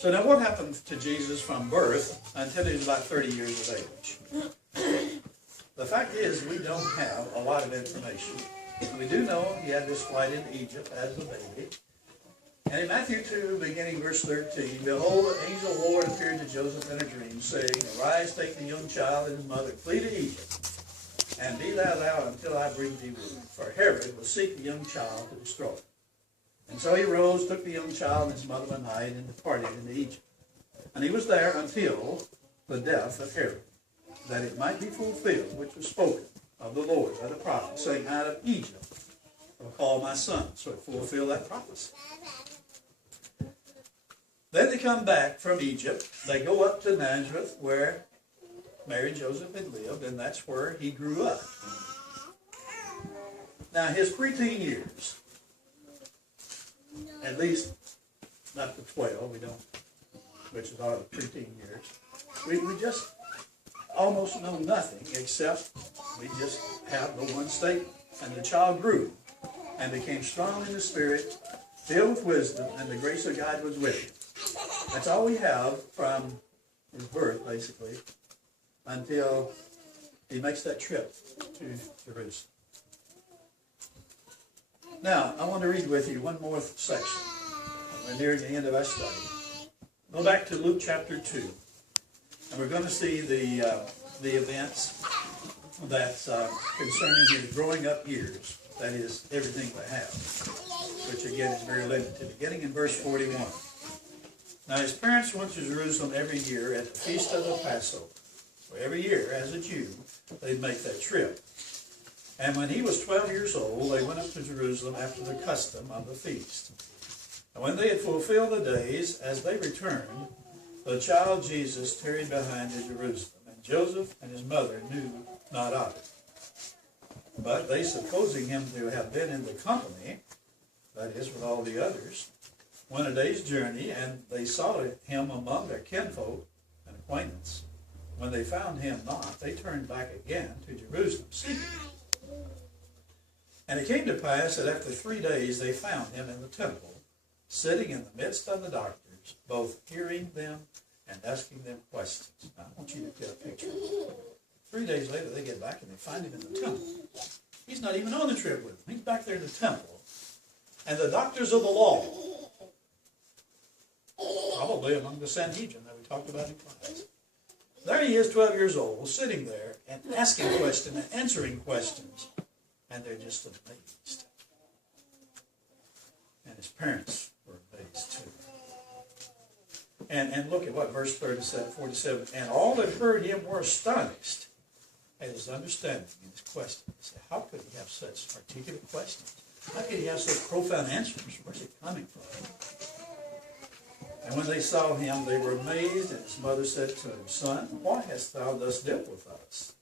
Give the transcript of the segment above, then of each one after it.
So now what happened to Jesus from birth until he was about 30 years of age? The fact is, we don't have a lot of information. We do know he had this flight into Egypt as a baby. And in Matthew 2, beginning verse 13, behold, an angel of the Lord appeared to Joseph in a dream, saying, arise, take the young child and his mother, flee to Egypt, and be thou until I bring thee word. For Herod will seek the young child to destroy him. And so he rose, took the young child and his mother by night, and departed into Egypt. And he was there until the death of Herod, that it might be fulfilled, which was spoken of the Lord by the prophet, saying, out of Egypt I will call my son. So it fulfilled that prophecy. Then they come back from Egypt. They go up to Nazareth, where Mary and Joseph had lived, and that's where he grew up. Now, his preteen years, at least up to 12, we don't, which is all the preteen years, we just almost know nothing except we just have the one statement. And the child grew and became strong in the spirit, filled with wisdom, and the grace of God was with him. That's all we have from his birth, basically, until he makes that trip to Jerusalem. Now, I want to read with you one more section. We're nearing the end of our study. Go back to Luke chapter 2, and we're going to see the events that concerning his growing up years. That is, everything we have, which again is very limited. Beginning in verse 41. Now his parents went to Jerusalem every year at the feast of the Passover. So every year, as a Jew, they'd make that trip. And when he was 12 years old, they went up to Jerusalem after the custom of the feast. And when they had fulfilled the days, as they returned, the child Jesus tarried behind in Jerusalem, and Joseph and his mother knew not of it. But they, supposing him to have been in the company, that is, with all the others, went a day's journey, and they sought him among their kinfolk and acquaintance. When they found him not, they turned back again to Jerusalem, seeking him. And it came to pass that after 3 days they found him in the temple, sitting in the midst of the doctors, both hearing them and asking them questions. Now, I want you to get a picture. 3 days later, they get back and they find him in the temple. He's not even on the trip with them. He's back there in the temple. And the doctors of the law, probably among the Sanhedrin that we talked about in class, there he is, 12 years old, sitting there and asking questions and answering questions. And they're just amazed. And his parents were amazed too. And look at what verse 47. And all that heard him were astonished at his understanding and his questions. They said, how could he have such articulate questions? How could he have such profound answers? Where's it coming from? And when they saw him, they were amazed. And his mother said to him, Son, why hast thou thus dealt with us?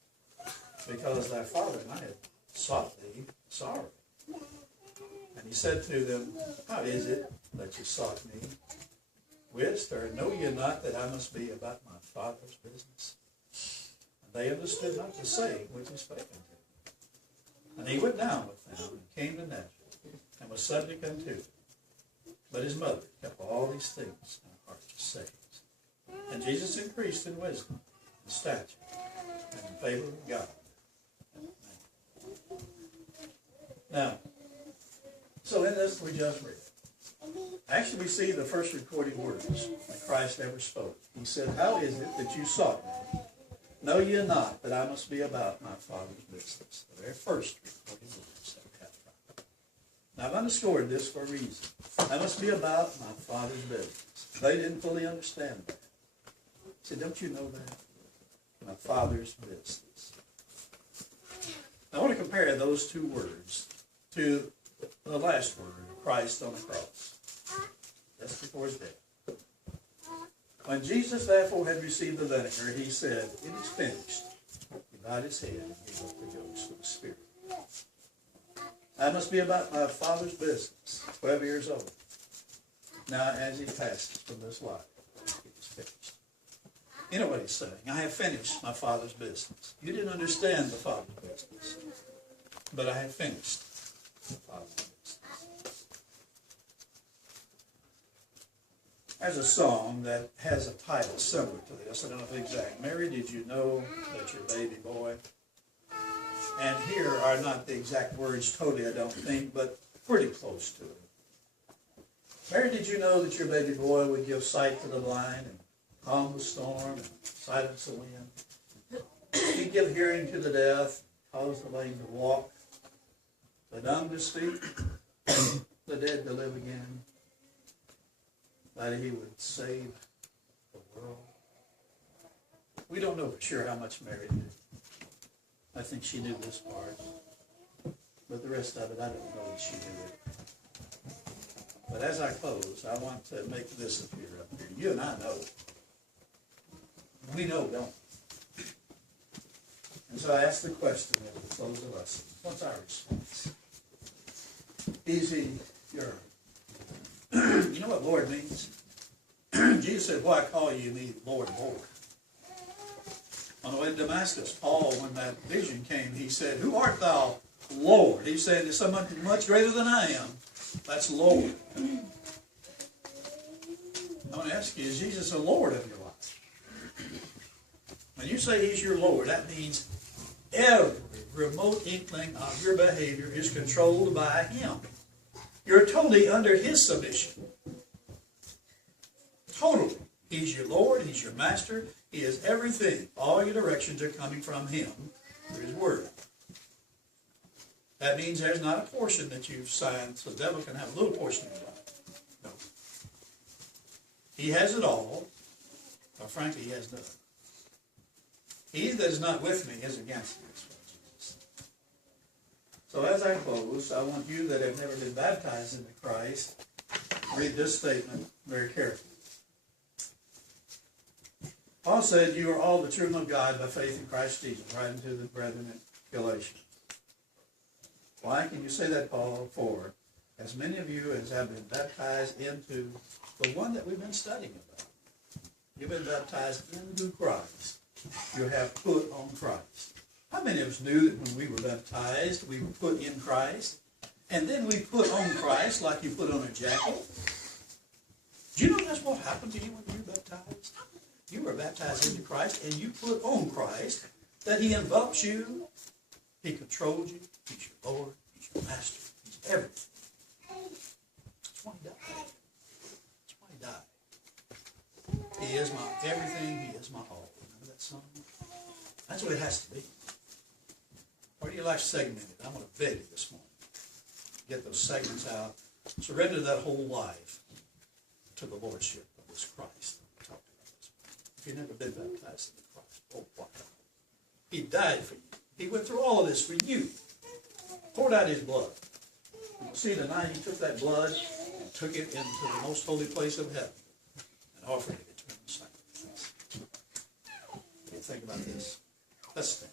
Because thy father and I had sought thee sorrow. And he said to them, how is it that you sought me? Wist, or know ye not that I must be about my Father's business? And they understood not the saying which he spake unto them. And he went down with them, and came to Nazareth, and was subject unto them. But his mother kept all these things in her heart to say. And Jesus increased in wisdom, and stature, and in favor of God. Now, so in this we just read. Actually, we see the first recorded words that Christ ever spoke. He said, how is it that you sought me? Know ye not that I must be about my Father's business? The very first recorded words that we have from. Now, I've underscored this for a reason. I must be about my Father's business. They didn't fully understand that. He said, don't you know that? My Father's business. I want to compare those two words to the last word, Christ on the cross, just before his death. When Jesus therefore had received the vinegar, he said, it is finished. He bowed his head and gave up the ghost of the Spirit. I must be about my Father's business, 12 years old. Now, as he passes from this life, it is finished. You know what he's saying? I have finished my Father's business. You didn't understand the Father's business, but I have finished the Father's business. There's a song that has a title similar to this. I don't know the exact. Mary, did you know that your baby boy? And here are not the exact words totally, I don't think, but pretty close to it. Mary, did you know that your baby boy would give sight to the blind and calm the storm and silence the wind? He'd give hearing to the deaf, cause the lame to walk, the dumb to speak, the dead to live again, that he would save the world. We don't know for sure how much Mary knew. I think she knew this part, but the rest of it, I don't know that she knew it. But as I close, I want to make this appear up here. You and I know. We know, don't we? And so I ask the question at the close of the lesson. What's our response? Is he your... You know what Lord means? Jesus said, why call you me Lord, Lord? On the way to Damascus, Paul, when that vision came, he said, who art thou, Lord? He said, there's someone much greater than I am. That's Lord. I want to ask you, is Jesus a Lord of your life? When you say he's your Lord, that means every remote inkling of your behavior is controlled by him. You're totally under his submission. Totally. He's your Lord. He's your master. He is everything. All your directions are coming from him through his word. That means there's not a portion that you've signed, so the devil can have a little portion of your life. No. He has it all, or frankly, he has none. He that is not with me is against me. So as I close, I want you that have never been baptized into Christ, read this statement very carefully. Paul said, you are all the children of God by faith in Christ Jesus, writing to the brethren at Galatians. Why can you say that, Paul? For as many of you as have been baptized into the one that we've been studying about. You've been baptized into Christ. You have put on Christ. How many of us knew that when we were baptized, we were put in Christ? And then we put on Christ like you put on a jacket? Do you know that's what happened to you when you were baptized? You were baptized into Christ, and you put on Christ, that he envelops you. He controls you. He's your Lord. He's your master. He's everything. That's why he died. That's why he died. He is my everything. He is my all. Remember that song? That's what it has to be. Or do you like segmented? I'm going to beg you this morning. Get those segments out. Surrender that whole life to the lordship of this Christ. We talked about this. If you've never been baptized in Christ, oh, what? He died for you. He went through all of this for you. Poured out his blood. You see, tonight he took that blood and took it into the most holy place of heaven and offered it eternal sacrifice. What do you think about this? Let's stand.